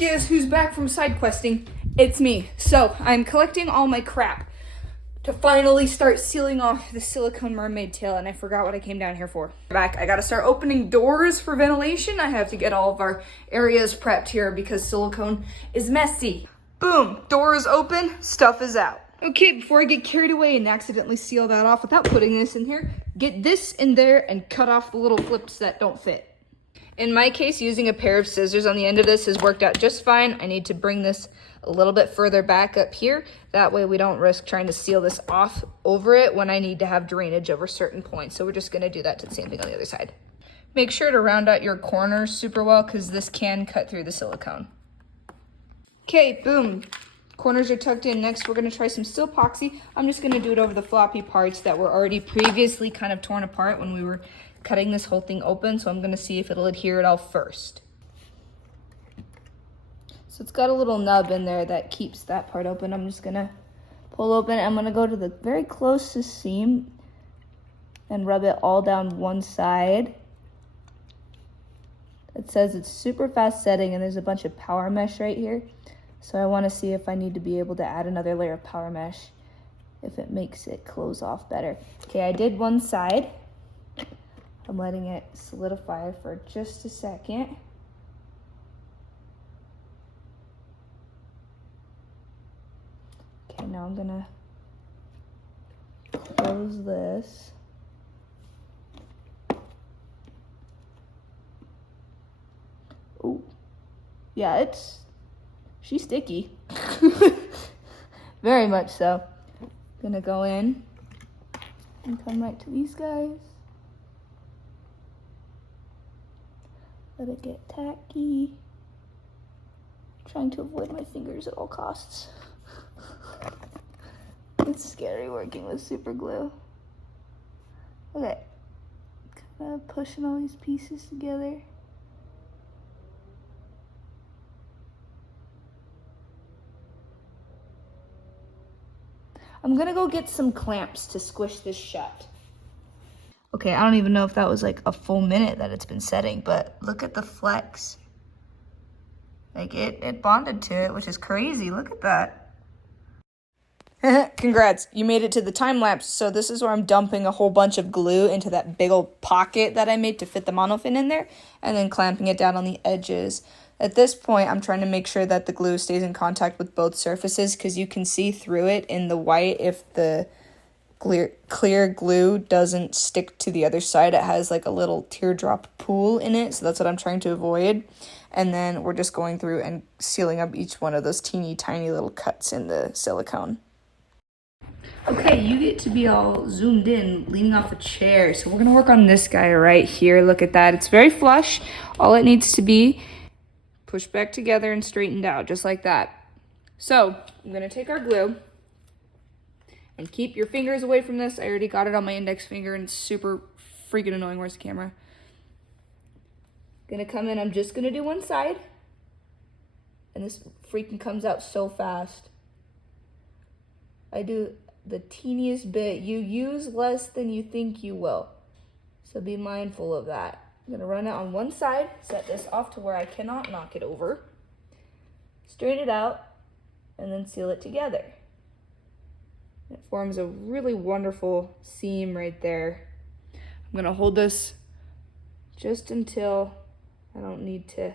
guess who's back from side questing? It's me. So I'm collecting all my crap to finally start sealing off the silicone mermaid tail, and I forgot what I came down here for. Back, I gotta start opening doors for ventilation. I have to get all of our areas prepped here because silicone is messy. Boom, door is open, stuff is out. Okay, before I get carried away and accidentally seal that off without putting this in here, get this in there and cut off the little clips that don't fit. In my case, using a pair of scissors on the end of this has worked out just fine. I need to bring this a little bit further back up here. That way we don't risk trying to seal this off over it when I need to have drainage over certain points. So we're just gonna do that to the same thing on the other side. Make sure to round out your corners super well because this can cut through the silicone. Okay, boom. Corners are tucked in. Next, we're gonna try some steel epoxy. I'm just gonna do it over the floppy parts that were already previously kind of torn apart when we were cutting this whole thing open. So I'm gonna see if it'll adhere at all first. So it's got a little nub in there that keeps that part open. I'm just gonna pull open. I'm gonna go to the very closest seam and rub it all down one side. It says it's super fast setting and there's a bunch of power mesh right here. So I want to see if I need to be able to add another layer of power mesh if it makes it close off better. Okay, I did one side. I'm letting it solidify for just a second. Okay, now I'm gonna close this. Oh, yeah, she's sticky. Very much so. Gonna go in and come right to these guys. Let it get tacky. Trying to avoid my fingers at all costs. It's scary working with super glue. Okay, kind of pushing all these pieces together. I'm gonna go get some clamps to squish this shut. Okay, I don't even know if that was like a full minute that it's been setting, but look at the flex. Like it bonded to it, which is crazy. Look at that. Congrats, you made it to the time lapse. So this is where I'm dumping a whole bunch of glue into that big old pocket that I made to fit the monofin in there, and then clamping it down on the edges. At this point, I'm trying to make sure that the glue stays in contact with both surfaces because you can see through it in the white if the clear glue doesn't stick to the other side. It has like a little teardrop pool in it, so that's what I'm trying to avoid. And then we're just going through and sealing up each one of those teeny tiny little cuts in the silicone. Okay, you get to be all zoomed in, leaning off a chair. So we're gonna work on this guy right here. Look at that, it's very flush. All it needs to be pushed back together and straightened out, just like that. So I'm gonna take our glue and keep your fingers away from this. I already got it on my index finger and it's super freaking annoying. Where's the camera? Gonna come in, I'm just gonna do one side. And this freaking comes out so fast. I do the teeniest bit. You use less than you think you will. So be mindful of that. I'm gonna run it on one side, set this off to where I cannot knock it over, straighten it out, and then seal it together. It forms a really wonderful seam right there. I'm gonna hold this just until I don't need to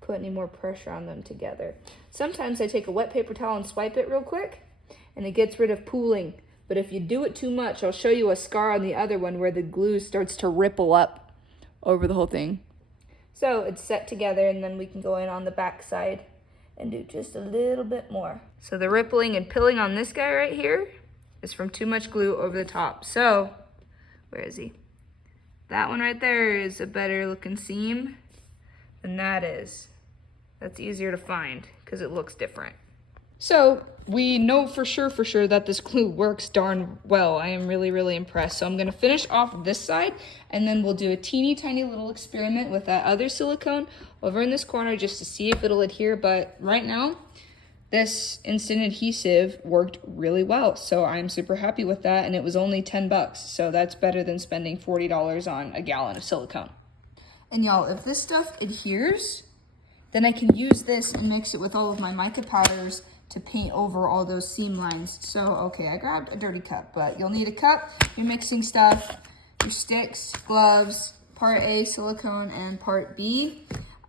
put any more pressure on them together. Sometimes I take a wet paper towel and swipe it real quick, and it gets rid of pooling. But if you do it too much, I'll show you a scar on the other one where the glue starts to ripple up over the whole thing. So it's set together, and then we can go in on the back side and do just a little bit more. So the rippling and pilling on this guy right here is from too much glue over the top. So, where is he? That one right there is a better looking seam than that is. That's easier to find because it looks different. So we know for sure that this glue works darn well. I am really impressed. So I'm gonna finish off this side, and then we'll do a teeny tiny little experiment with that other silicone over in this corner just to see if it'll adhere. But right now, this instant adhesive worked really well. So I'm super happy with that, and it was only 10 bucks. So that's better than spending $40 on a gallon of silicone. And y'all, if this stuff adheres, then I can use this and mix it with all of my mica powders to paint over all those seam lines. So, okay, I grabbed a dirty cup, but you'll need a cup, your mixing stuff, your sticks, gloves, part A silicone and part B.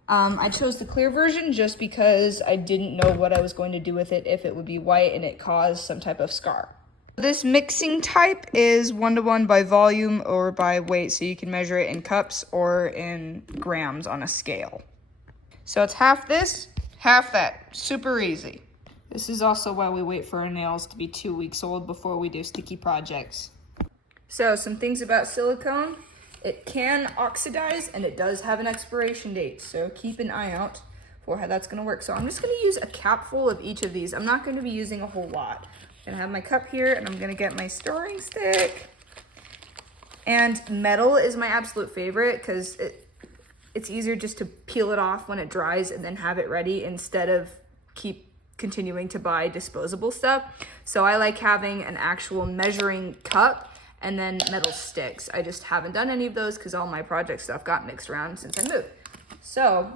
I chose the clear version just because I didn't know what I was going to do with it, if it would be white and it caused some type of scar. This mixing type is 1-to-1 by volume or by weight, so you can measure it in cups or in grams on a scale. So it's half this, half that, super easy. This is also why we wait for our nails to be 2 weeks old before we do sticky projects. So some things about silicone. It can oxidize and it does have an expiration date. So keep an eye out for how that's gonna work. So I'm just gonna use a capful of each of these. I'm not gonna be using a whole lot. I'm gonna have my cup here and I'm gonna get my stirring stick. And metal is my absolute favorite because it's easier just to peel it off when it dries and then have it ready instead of keep continuing to buy disposable stuff. So I like having an actual measuring cup and then metal sticks. I just haven't done any of those because all my project stuff got mixed around since I moved. So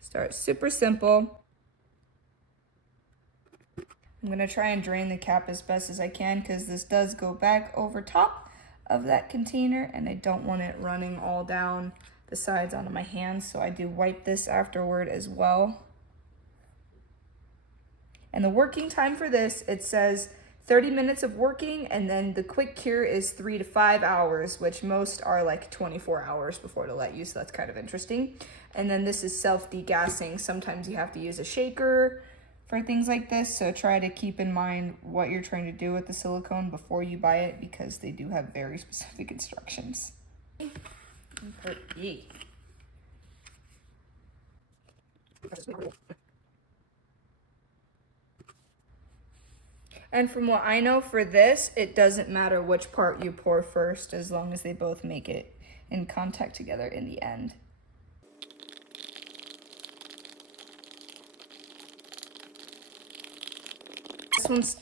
start super simple. I'm gonna try and drain the cap as best as I can because this does go back over top of that container and I don't want it running all down the sides onto my hands. So I do wipe this afterward as well. And the working time for this, it says 30 minutes of working, and then the quick cure is 3 to 5 hours, which most are like 24 hours before it'll let you, so that's kind of interesting. And then this is self-degassing. Sometimes you have to use a shaker for things like this, so try to keep in mind what you're trying to do with the silicone before you buy it, because they do have very specific instructions. Part B. And from what I know for this, it doesn't matter which part you pour first as long as they both make it in contact together in the end. This one's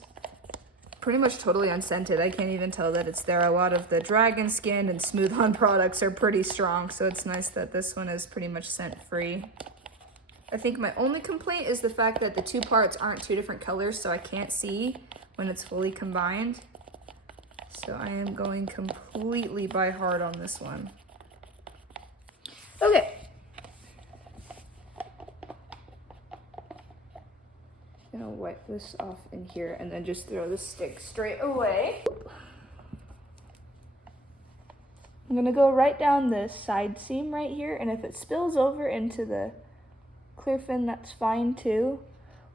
pretty much totally unscented. I can't even tell that it's there. A lot of the dragon skin and smooth on products are pretty strong, so it's nice that this one is pretty much scent free. I think my only complaint is the fact that the two parts aren't two different colors, so I can't see when it's fully combined. So I am going completely by heart on this one. Okay. I'm gonna wipe this off in here and then just throw the stick straight away. I'm gonna go right down this side seam right here, and if it spills over into the clear fin, that's fine too.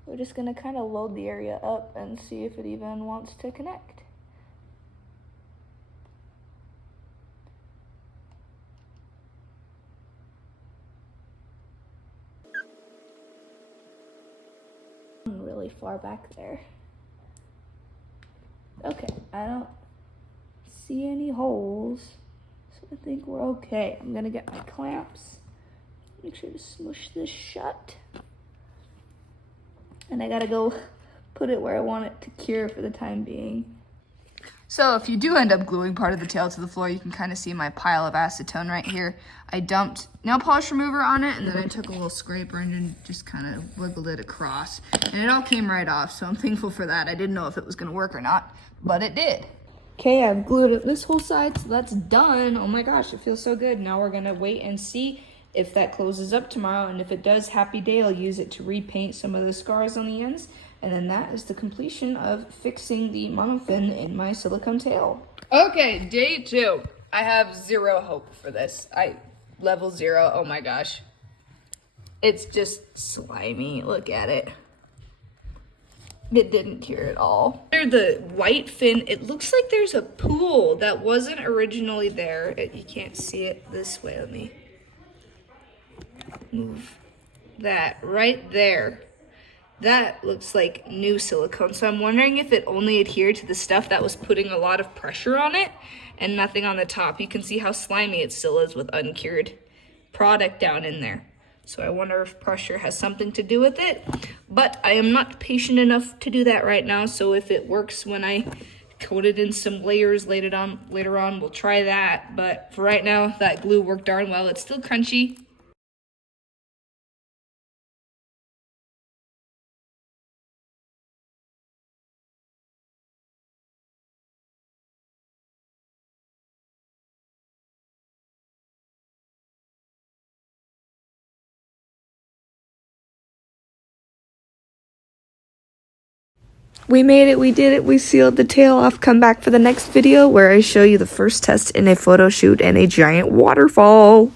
We're just gonna kind of load the area up and see if it even wants to connect. Really far back there. Okay, I don't see any holes, so I think we're okay. I'm gonna get my clamps. Make sure to smush this shut. And I gotta go put it where I want it to cure for the time being. So if you do end up gluing part of the tail to the floor, you can kind of see my pile of acetone right here. I dumped nail polish remover on it, and then I took a little scraper and just kind of wiggled it across. And it all came right off, so I'm thankful for that. I didn't know if it was gonna work or not, but it did. Okay, I've glued up this whole side, so that's done. Oh my gosh, it feels so good. Now we're gonna wait and see if that closes up tomorrow, and if it does, happy day. I'll use it to repaint some of the scars on the ends, and then that is the completion of fixing the monofin in my silicone tail. Okay, day 2. I have zero hope for this. Level 0, oh my gosh. It's just slimy, look at it. It didn't cure at all. Under the white fin, it looks like there's a pool that wasn't originally there. You can't see it this way, let me move that right there. That looks like new silicone. So I'm wondering if it only adhered to the stuff that was putting a lot of pressure on it and nothing on the top. You can see how slimy it still is with uncured product down in there. So I wonder if pressure has something to do with it, but I am not patient enough to do that right now. So if it works when I coat it in some layers later on, we'll try that. But for right now, that glue worked darn well. It's still crunchy. We made it, we did it, we sealed the tail off. Come back for the next video where I show you the first test in a photo shoot and a giant waterfall.